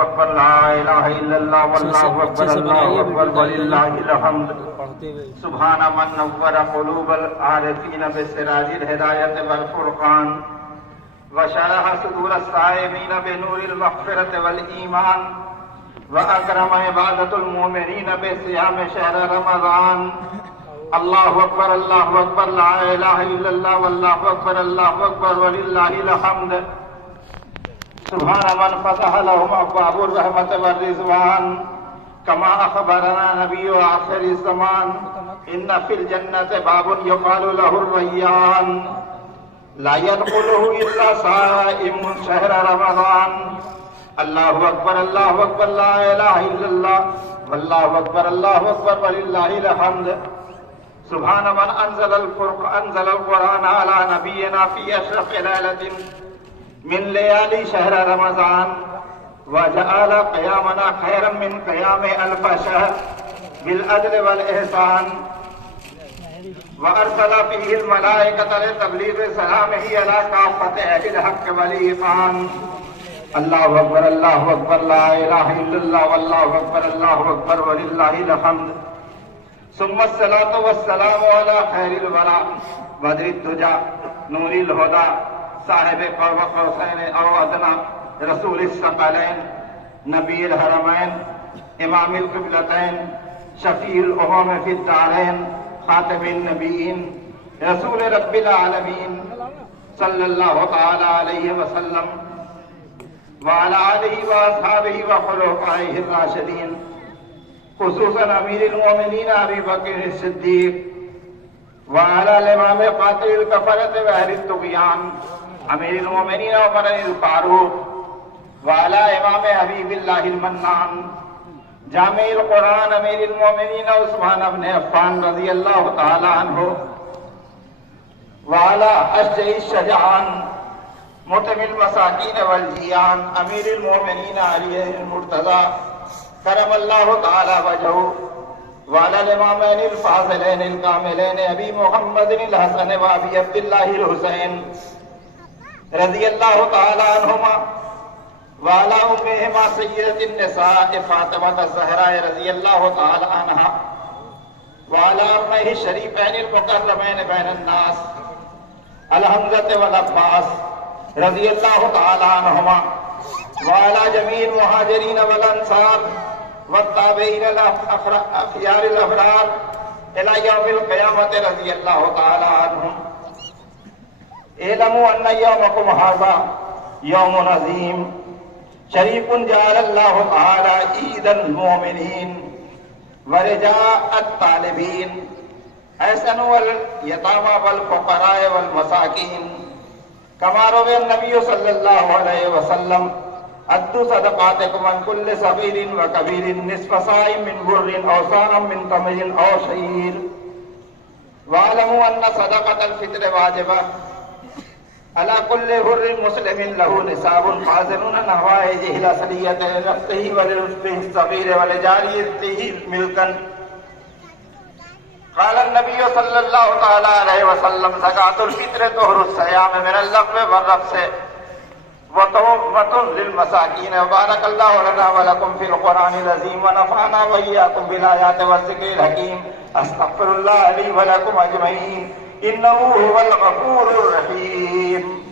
اکبر لا الہ الا اللہ واللہ اکبر اللہ اکبر وللہ الحمد سبحان من نور قلوب العارفین بسراج الہدایت والفرقان وشرح صدور الصائمین بنور المغفرۃ والایمان واکرم عبادۃ المؤمنین بصیام شہر رمضان اللہ اکبر لا الہ الا اللہ واللہ اکبر وللہ الحمد سبحان من فتح لهم ابواب الرحمت والرضوان كما اخبرنا نبی آخر الزمان ان فی الجنت باب يقال له الریان لا يدخله الا صائم شهر رمضان اللہ اکبر لا الہ الا اللہ واللہ اکبر وللہ الحمد سبحان من انزل القرآن على نبینا فی اشرف لیلۃ من لیالی شہر رمضان وجعل قیامنا خیرا من قیام الف شہر بالعدل والاحسان وارسل فیہ الملائکۃ لتبلیغ سلامہ علی کافۃ اہل الحق والایمان اللہ اکبر لا الہ الا اللہ واللہ اکبر وللہ الحمد ثم الصلاۃ والسلام علی خیر الورى بدر الدجى نور الہدى صاحب قرب قوسین او ادنی رسول الثقلین نبی الحرمین امام القبلتین شفیع الامم فی الدارین خاتم النبیین رسول رب العالمین صلی اللہ تعالی علیہ وسلم وعلى آلہ واصحابہ وخلفائہ الراشدین خصوصاً امیر المومنین ابی بکر الصدیق وعلى الامام قاتل الکفرۃ واہل الطغیان امیر المومنین عمر الفاروق وعلى امام حبیب اللہ المنان جامع القرآن امیر المومنین عثمان بن عفان رضی اللہ تعالی عنہ وعلى اشجع الشجعان متم المساکین والجیان امیر المومنین علی المرتضی کرم اللہ تعالی وجہہ وعلى الامامین الفاضلین الکاملین ابی محمد الحسن و ابی عبداللہ الحسین رضی اللہ تعالی عنہما وعلى امہما سیدۃ النساء فاطمۃ الزہراء رضی اللہ تعالی عنہا وعلى ابنیہ الشریفین المکرمین بین الناس الحمزۃ والعباس رضی اللہ تعالی عنہما وعلى جميع المہاجرین والانصار والتابعین الاخیار الابرار الى یوم القیامۃ رضی اللہ تعالی عنہم اعلموا ان یومکم ھذا یوم عظیم شریف جعل اللہ تعالی عید المؤمنین ورجاء الطالبین احسنوا الیتامی والفقراء والمساکین کما روی النبی صلی اللہ علیہ وسلم ادوا صدقاتکم عن کل صغیر وکبیر نصف صاع من بر او صاع من تمر او شعیر واعلموا ان صدقۃ الفطر واجبہ على كل حر مسلم له نصاب حاضر نوائجه الاصلية لنفسه ولرزقه الصغير ولجاريته ملكا قال النبي صلى الله تعالى عليه وسلم زكاة الفطر طهر الصيام من اللغو والرفث وطعمة للمساكين وبارك الله لنا ولكم في القرآن العظيم ونفعنا وإياكم بالآيات والذكر الحكيم أستغفر الله لي ولكم أجمعين إنه هو الغفور الرحيم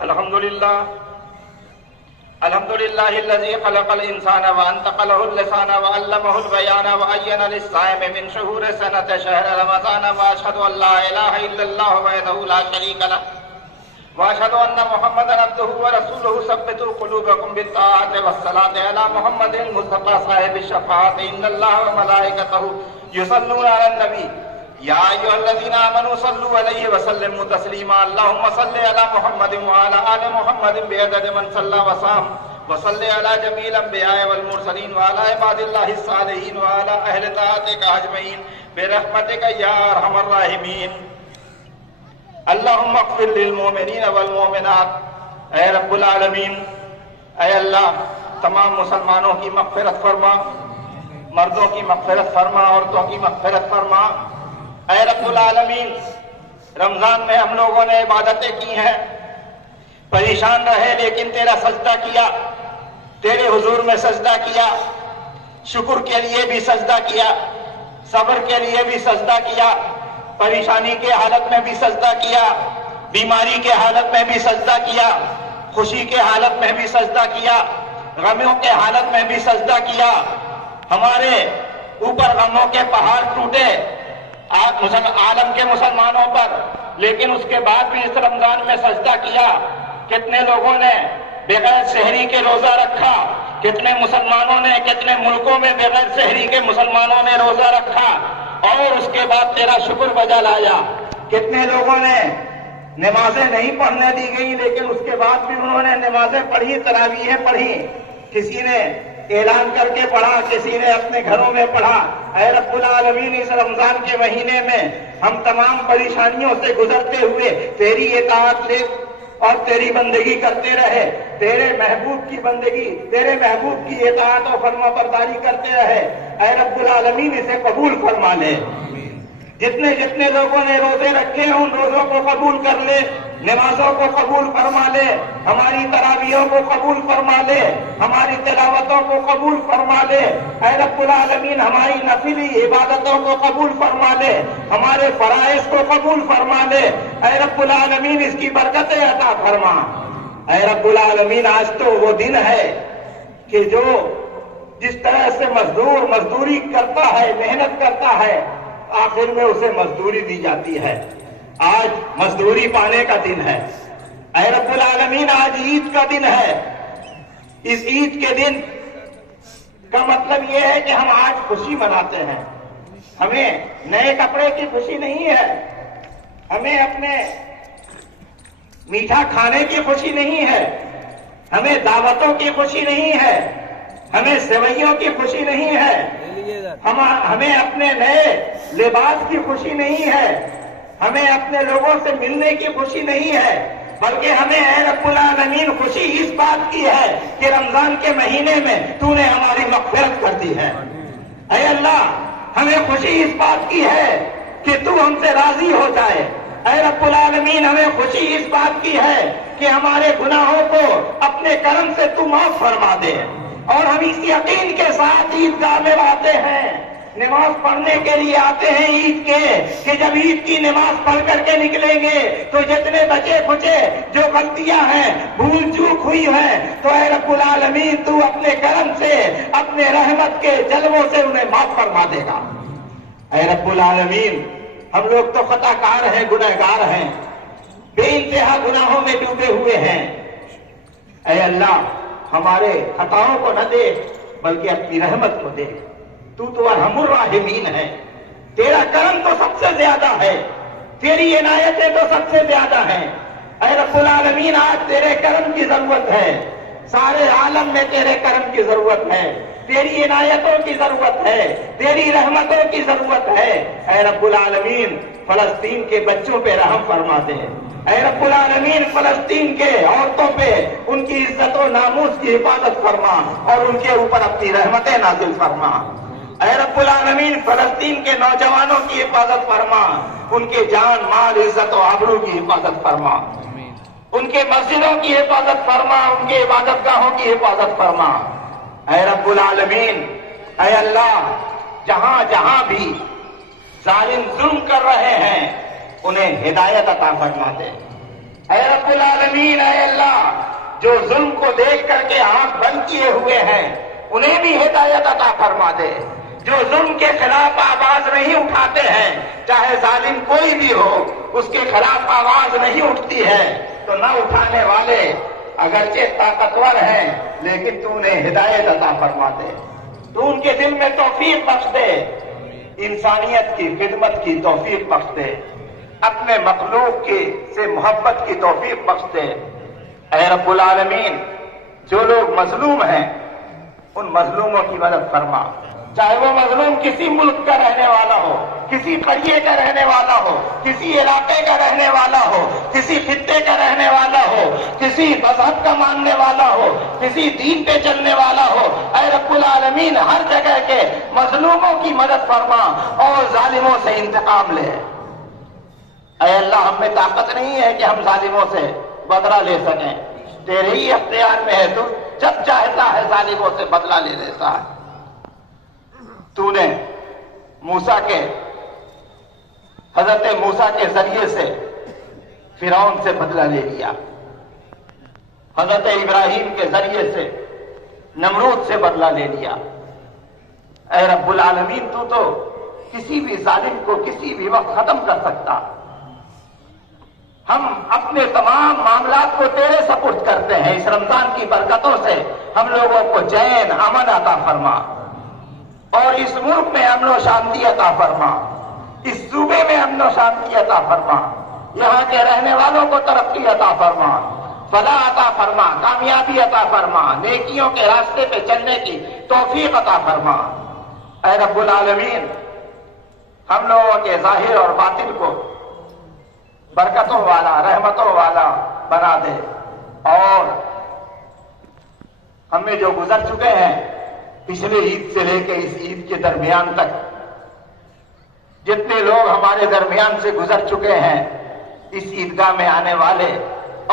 الحمدللہ الحمد لله الذي خلق الإنسان وأنطق له اللسان وعلمه البيان وأين للصائم من شهور سنة شهر رمضان وأشهد أن لا إله إلا الله وحده لا شريك له وأشهد أن محمدا عبده ورسوله ثبتوا قلوبكم بالطاعة والصلاة على محمد المصطفى صاحب الشفاعة إن الله وملائكته يصلون على النبي يا أيها الذين آمنوا صلوا عليه وسلموا تسليما اللهم صل على محمد وعلى آل محمد بعدد من صلى وصام وصل على جميع الأنبياء والمرسلين وعلى عباد الله الصالحين وعلى أهل طاعتك أجمعين برحمتك يا أرحم الراحمين اللهم اغفر للمؤمنین والمؤمنات اے رب العالمین اے اللہ تمام مسلمانوں کی مغفرت فرما، مردوں کی مغفرت فرما، عورتوں کی مغفرت فرما اے رب العالمین۔ رمضان میں ہم لوگوں نے عبادتیں کی ہیں، پریشان رہے لیکن تیرا سجدہ کیا، تیرے حضور میں سجدہ کیا، شکر کے لیے بھی سجدہ کیا، صبر کے لیے بھی سجدہ کیا، پریشانی کے حالت میں بھی سجدہ کیا، بیماری کے حالت میں بھی سجدہ کیا، خوشی کے حالت میں بھی سجدہ کیا، غموں کے حالت میں بھی سجدہ کیا۔ ہمارے اوپر غموں کے پہاڑ ٹوٹے عالم کے مسلمانوں پر، لیکن اس کے بعد بھی اس رمضان میں سجدہ کیا۔ کتنے لوگوں نے بغیر سحری کے روزہ رکھا، کتنے مسلمانوں نے، کتنے ملکوں میں بغیر سحری کے مسلمانوں نے روزہ رکھا اور اس کے بعد تیرا شکر بجا لایا۔ کتنے لوگوں نے نمازیں نہیں پڑھنے دی گئی لیکن اس کے بعد بھی انہوں نے نمازیں پڑھی، تراویحیں پڑھی، کسی نے اعلان کر کے پڑھا، کسی نے اپنے گھروں میں پڑھا۔ اے رب العالمین اس رمضان کے مہینے میں ہم تمام پریشانیوں سے گزرتے ہوئے تیری اطاعت لے اور تیری بندگی کرتے رہے، تیرے محبوب کی بندگی، تیرے محبوب کی اطاعت و فرما برداری کرتے رہے۔ اے رب العالمین اسے قبول فرما لے۔ جتنے جتنے لوگوں نے روزے رکھے ہیں ان روزوں کو قبول کر لے، نمازوں کو قبول فرما لے، ہماری تراویحوں کو قبول فرما لے، ہماری تلاوتوں کو قبول فرما لے۔ اے رب العالمین ہماری نفلی عبادتوں کو قبول فرما لے، ہمارے فرائض کو قبول فرما لے۔ اے رب العالمین اس کی برکتیں عطا فرما۔ اے رب العالمین آج تو وہ دن ہے کہ جو جس طرح سے مزدور مزدوری کرتا ہے، محنت کرتا ہے، آخر میں اسے مزدوری دی جاتی ہے۔ آج مزدوری پانے کا دن ہے۔ اے رب العالمین آج عید کا دن ہے۔ اس عید کے دن کا مطلب یہ ہے کہ ہم آج خوشی مناتے ہیں۔ ہمیں نئے کپڑے کی خوشی نہیں ہے، ہمیں اپنے میٹھا کھانے کی خوشی نہیں ہے، ہمیں دعوتوں کی خوشی نہیں ہے، ہمیں سوئیوں کی خوشی نہیں ہے، ہمیں اپنے نئے لباس کی خوشی نہیں ہے، ہمیں اپنے لوگوں سے ملنے کی خوشی نہیں ہے، بلکہ ہمیں اے رب العالمین خوشی اس بات کی ہے کہ رمضان کے مہینے میں تو نے ہماری مغفرت کر دی ہے۔ اے اللہ ہمیں خوشی اس بات کی ہے کہ تو ہم سے راضی ہو جائے۔ اے رب العالمین ہمیں خوشی اس بات کی ہے کہ ہمارے گناہوں کو اپنے کرم سے تو معاف فرما دے، اور ہم اس یقین کے ساتھ عیدگاہ میں آتے ہیں، نماز پڑھنے کے لیے آتے ہیں عید کے، کہ جب عید کی نماز پڑھ کر کے نکلیں گے تو جتنے بچے کھچے جو غلطیاں ہیں، بھول چوک ہوئی ہیں، تو اے رب العالمین تو اپنے کرم سے، اپنے رحمت کے جلووں سے انہیں معاف فرما دے گا۔ اے رب العالمین ہم لوگ تو خطا کار ہیں، گنہگار ہیں، بے انتہا گناہوں میں ڈوبے ہوئے ہیں۔ اے اللہ ہمارے خطاؤں کو نہ دے بلکہ اپنی رحمت کو دے۔ تو ارحم الراحمین ہے، تیرا کرم تو سب سے زیادہ ہے، تیری عنایتیں تو سب سے زیادہ ہیں۔ اے رب العالمین آج تیرے کرم کی ضرورت ہے، سارے عالم میں تیرے کرم کی ضرورت ہے، تیری عنایتوں کی ضرورت ہے، تیری رحمتوں کی ضرورت ہے۔ اے رب العالمین فلسطین کے بچوں پہ رحم فرما دے۔ اے رب العالمین فلسطین کے عورتوں پہ ان کی عزت و ناموس کی حفاظت فرما اور ان کے اوپر اپنی رحمتیں نازل فرما۔ اے رب العالمین فلسطین کے نوجوانوں کی حفاظت فرما، ان کے جان مال عزت و آبرو کی حفاظت فرما، ان کے مسجدوں کی حفاظت فرما، ان کے عبادت گاہوں کی حفاظت فرما۔ اے رب العالمین اے اللہ جہاں جہاں بھی ظالم ظلم کر رہے ہیں انہیں ہدایت عطا فرما دے۔ اے رب العالمین اے اللہ جو ظلم کو دیکھ کر کے آنکھ بند کیے ہوئے ہیں انہیں بھی ہدایت عطا فرما دے، جو ظلم کے خلاف آواز نہیں اٹھاتے ہیں، چاہے ظالم کوئی بھی ہو اس کے خلاف آواز نہیں اٹھتی ہے، تو نہ اٹھانے والے اگرچہ طاقتور ہیں لیکن تو انہیں ہدایت عطا فرما دے، تو ان کے دل میں توفیق بخش دے، انسانیت کی خدمت کی توفیق بخش دے، اپنے مخلوق کی سے محبت کی توفیق بخش دے۔ اے رب العالمین، جو لوگ مظلوم ہیں ان مظلوموں کی مدد فرما، چاہے وہ مظلوم کسی ملک کا رہنے والا ہو، کسی قریے کا رہنے والا ہو، کسی علاقے کا رہنے والا ہو، کسی خطے کا رہنے والا ہو، کسی مذہب کا ماننے والا ہو، کسی دین پہ چلنے والا ہو، اے رب العالمین ہر جگہ کے مظلوموں کی مدد فرما اور ظالموں سے انتقام لے۔ اے اللہ، ہم میں طاقت نہیں ہے کہ ہم ظالموں سے بدلہ لے سکیں، تیرے ہی اختیار میں ہے، تو جب چاہتا ہے ظالموں سے بدلہ لے لیتا ہے۔ تو نے حضرت موسیٰ کے ذریعے سے فرعون سے بدلہ لے لیا، حضرت ابراہیم کے ذریعے سے نمرود سے بدلہ لے لیا۔ اے رب العالمین، تو کسی بھی ظالم کو کسی بھی وقت ختم کر سکتا۔ ہم اپنے تمام معاملات کو تیرے سپرد کرتے ہیں، اس رمضان کی برکتوں سے ہم لوگوں کو چین امن عطا فرما، اور اس ملک میں امن و شانتی عطا فرما، اس صوبے میں امن و شانتی عطا فرما، یہاں کے رہنے والوں کو ترقی عطا فرما، فلاح عطا فرما، کامیابی عطا فرما، نیکیوں کے راستے پہ چلنے کی توفیق عطا فرما۔ اے رب العالمین، ہم لوگوں کے ظاہر اور باطن کو برکتوں والا، رحمتوں والا بنا دے، اور ہمیں جو گزر چکے ہیں پچھلے عید سے لے کے اس عید کے درمیان تک، جتنے لوگ ہمارے درمیان سے گزر چکے ہیں اس عیدگاہ میں آنے والے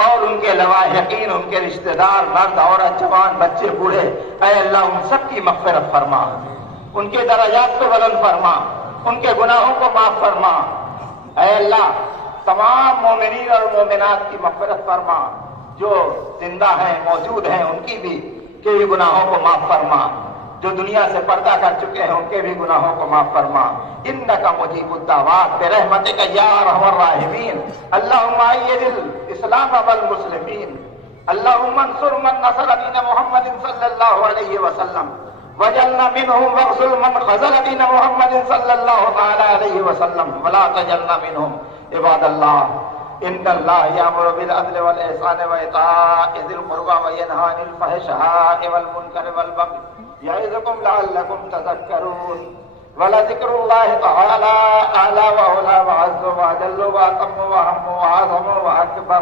اور ان کے لواحقین، ان کے رشتہ دار، مرد عورت، جوان بچے بوڑھے، اے اللہ ان سب کی مغفرت فرما، ان کے درجات کو بلند فرما، ان کے گناہوں کو معاف فرما۔ اے اللہ تمام مومنین اور مومنات کی مغفرت فرما، جو زندہ ہیں موجود ہیں ان کی بھی گناہوں کو معاف فرما، جو دنیا سے پردہ کر چکے ہیں ان کے بھی گناہوں کو معاف فرما۔ انک مجیب الدعوات برحمتک یا ارحم الراحمین۔ اللہم اید الاسلام والمسلمین، اللہم انصر من نصر دین محمد صلی اللہ علیہ وسلم، وجعلنا منهم واخذل من خذل دین محمد صلی اللہ تعالی علیہ وسلم، ولا تجعلنا منهم۔ عباد اللہ، ان اللہ یامر بالعدل والاحسان وایتاء ذی القربى وینہی عن الفحشاء والمنکر والبغی یعظکم لعلکم تذکرون۔ ولذکر اللہ تعالی اعلی واولی واعز واجل واتم واہم واعظم واکبر۔